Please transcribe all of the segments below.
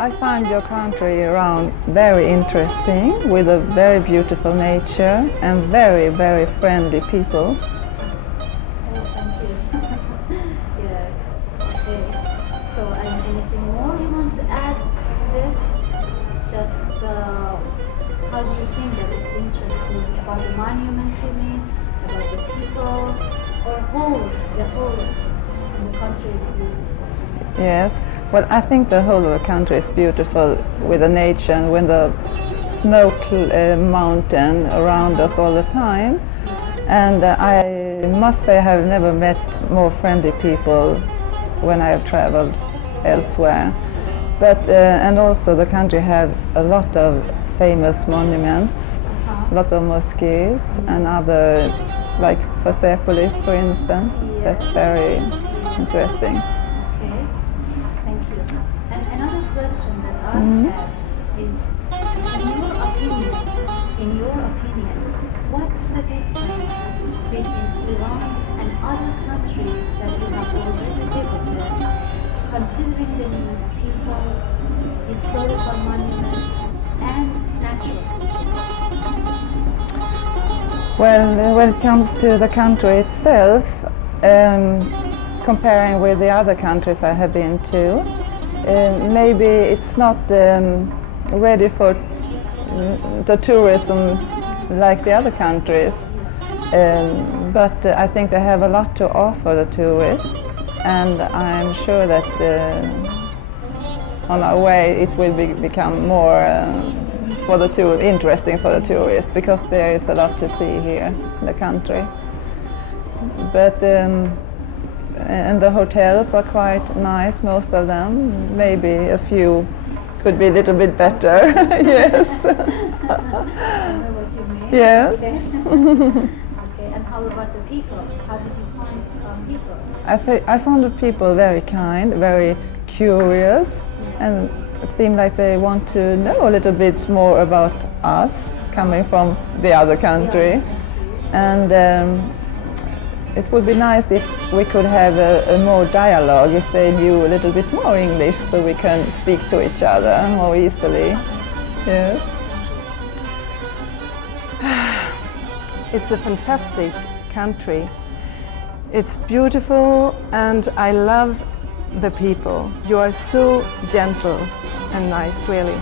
I find your country around very interesting, with a very beautiful nature and very, very friendly people. Oh, thank you. Yes. Okay. So, anything more you want to add to this? Just how do you think that it's interesting about the monuments you mean, about the people, or the whole and the country is beautiful? Yes. Well, I think the whole of the country is beautiful with the nature and with the snow mountain around us all the time. And I must say I have never met more friendly people when I have traveled elsewhere. But and also the country have a lot of famous monuments, a lot of mosques and other, like Persepolis, for instance. Yes. That's very interesting. Okay, thank you. And another question that I have is, in your opinion, what's the difference between Iran and other countries that you have already visited, considering the people, historical monuments, and natural features? Well, when it comes to the country itself, comparing with the other countries I have been to, maybe it's not ready for the tourism like the other countries, but I think they have a lot to offer the tourists, and I'm sure that on our way it will become more interesting for the tourists, because there is a lot to see here in the country. But and the hotels are quite nice, most of them. Maybe a few could be a little bit better. Yes. I know what you mean. Yes. Okay. Okay. And how about the people? How did you find people? I found the people very kind, very curious, and seem like they want to know a little bit more about us, coming from the other country. And it would be nice if we could have a more dialogue, if they knew a little bit more English, so we can speak to each other more easily. Yes. It's a fantastic country. It's beautiful, and I love the people. You are so gentle and nice, really.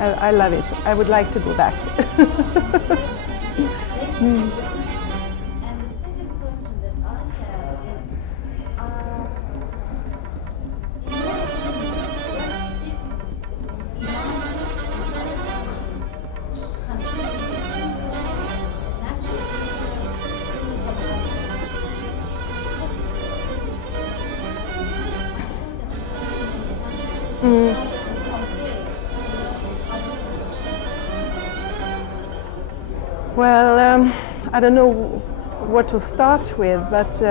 I love it. I would like to go back. And the second question that I have is, Well, I don't know what to start with, but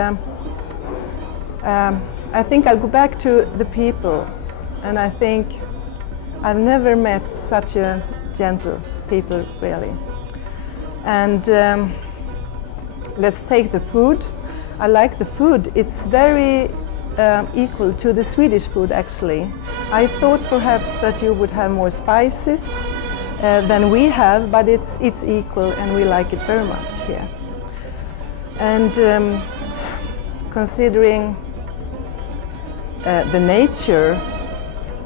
I think I'll go back to the people, and I think I've never met such a gentle people, really. And let's take the food. I like the food. It's very equal to the Swedish food, actually. I thought perhaps that you would have more spices than we have, but it's equal, and we like it very much here. And considering the nature,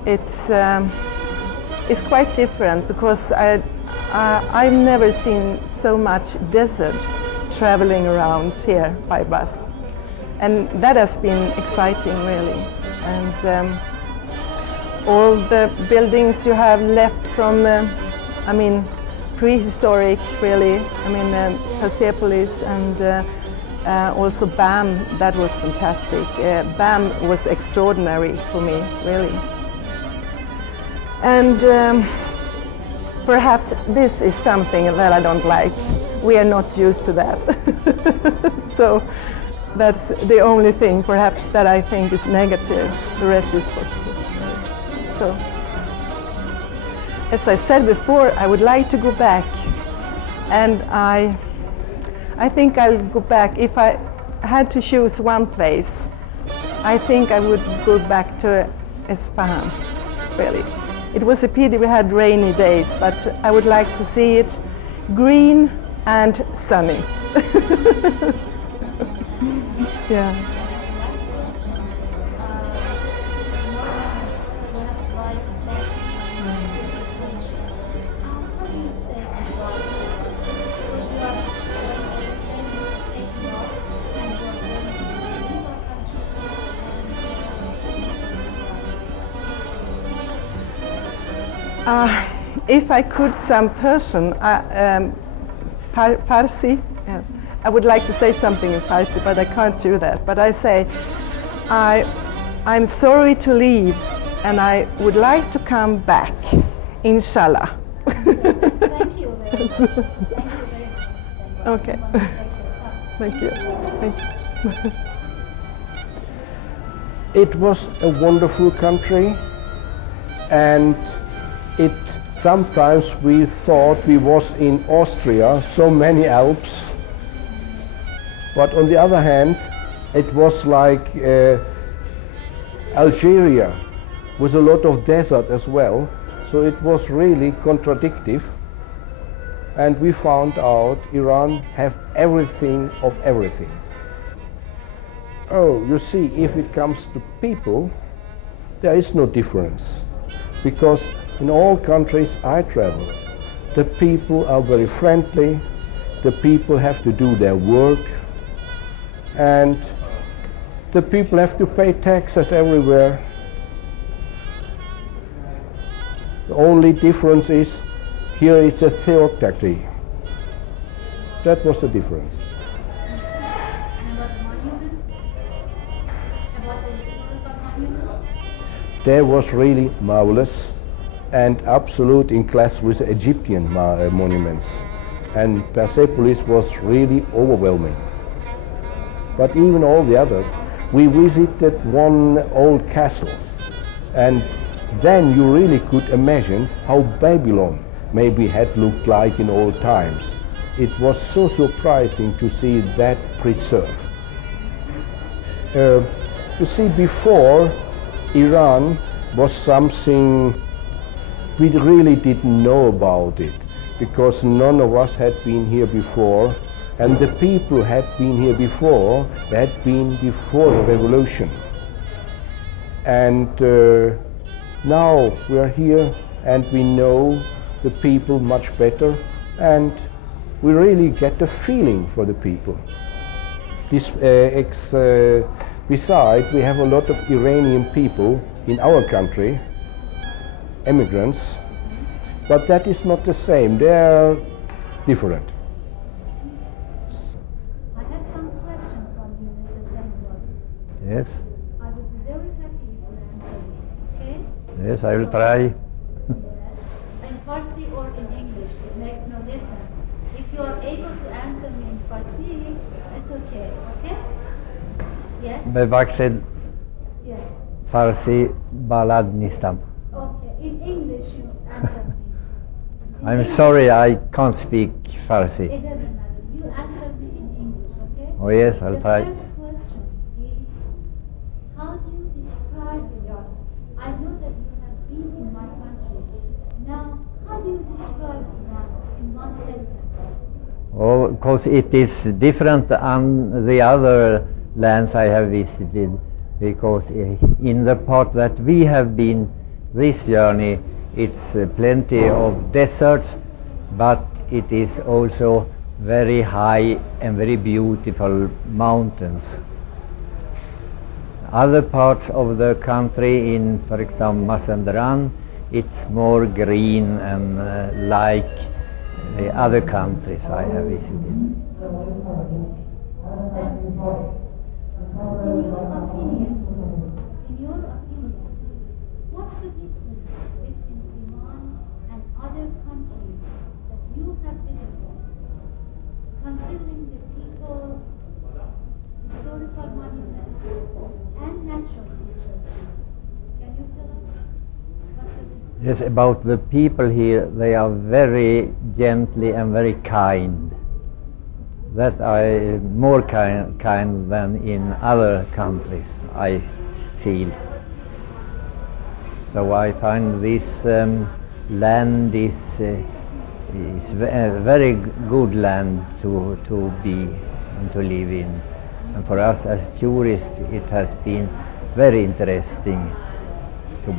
it's is quite different because I've never seen so much desert traveling around here by bus, and that has been exciting really. And all the buildings you have left from, I mean, prehistoric really. I mean, Persepolis and also BAM, that was fantastic. BAM was extraordinary for me, really. And perhaps this is something that I don't like. We are not used to that. So that's the only thing perhaps that I think is negative. The rest is positive. So, as I said before, I would like to go back, and I think I'll go back. If I had to choose one place, I think I would go back to Isfahan, really. It was a pity we had rainy days, but I would like to see it green and sunny. Yeah. If I could some person, Farsi, yes, I would like to say something in Farsi, but I can't do that. But I say, I'm sorry to leave, and I would like to come back, inshallah. Thank you very much. Thank you very much. Okay. Thank you. Thank you. It was a wonderful country, and sometimes we thought we was in Austria, so many Alps, but on the other hand, it was like Algeria with a lot of desert as well, so it was really contradictive, and we found out Iran have everything of everything. Oh, you see, if it comes to people, there is no difference, because in all countries I travel, the people are very friendly, the people have to do their work, and the people have to pay taxes everywhere. The only difference is here it's a theocracy. That was the difference. And about the monuments? About the historical monuments? That was really marvelous and absolute in class with the Egyptian monuments. And Persepolis was really overwhelming. But even all the others, we visited one old castle, and then you really could imagine how Babylon maybe had looked like in old times. It was so surprising to see that preserved. You see, before, Iran was something we really didn't know about it, because none of us had been here before, and the people who had been here before had been before the revolution. And now we are here and we know the people much better, and we really get the feeling for the people. Besides, we have a lot of Iranian people in our country, immigrants, but that is not the same. They are different. I have some question from you, Mr. Temple. Yes, I would be very happy if you answer me, okay? yes, I will try. Yes. In Farsi or in English, it makes no difference. If you are able to answer me in Farsi, it's okay, okay? Yes? ببخشید Yes. فارسی بلد نیستم. Okay. In English, you answer me. In I'm English, sorry, I can't speak Farsi. It doesn't matter. You answer me in English, okay? Oh yes, I'll The try. first question is, how do you describe Iran? I know that you have been in my country. Now, how do you describe Iran in one sentence? Oh, because it is different than the other lands I have visited, because in the part that we have been this journey, It's plenty of deserts, but it is also very high and very beautiful mountains. Other parts of the country, in for example Mazandaran, it's more green and like the other countries I have visited. In your opinion, what's the difference between Iran and other countries that you have visited, considering the people, historical monuments, and natural features? Can you tell us what's the difference? Yes, about the people here, they are very gently and very kind. That I more kind than in other countries, I feel. So I find this land is a very good land to be and to live in. And for us as tourists, it has been very interesting to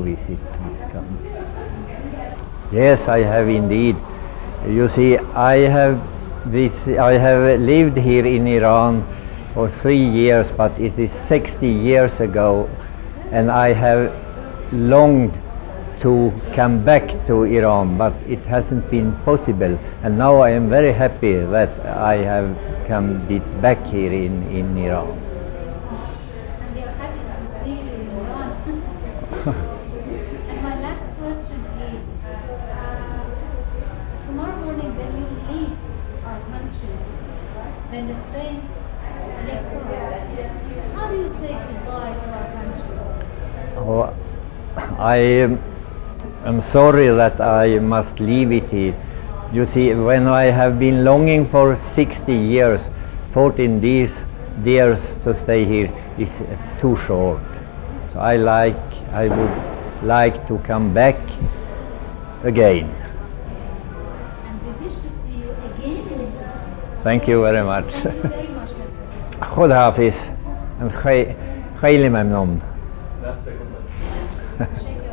visit this country. Yes, I have indeed. You see, I have lived here in Iran for 3 years, but it is 60 years ago, and I have longed to come back to Iran, but it hasn't been possible. And now I am very happy that I have come back here in Iran. And we are happy to see you in Iran. And my last question is, tomorrow morning when you leave our country, when the plane takes off, how do you say goodbye to our country? Oh, I am sorry that I must leave it here. You see, when I have been longing for 60 years, 14 years to stay here is too short. So I would like to come back again. And we wish to see you again in Iran. Thank you very much. Thank you very much, Mr. خدا حافظ. خیلی ممنون. Shake your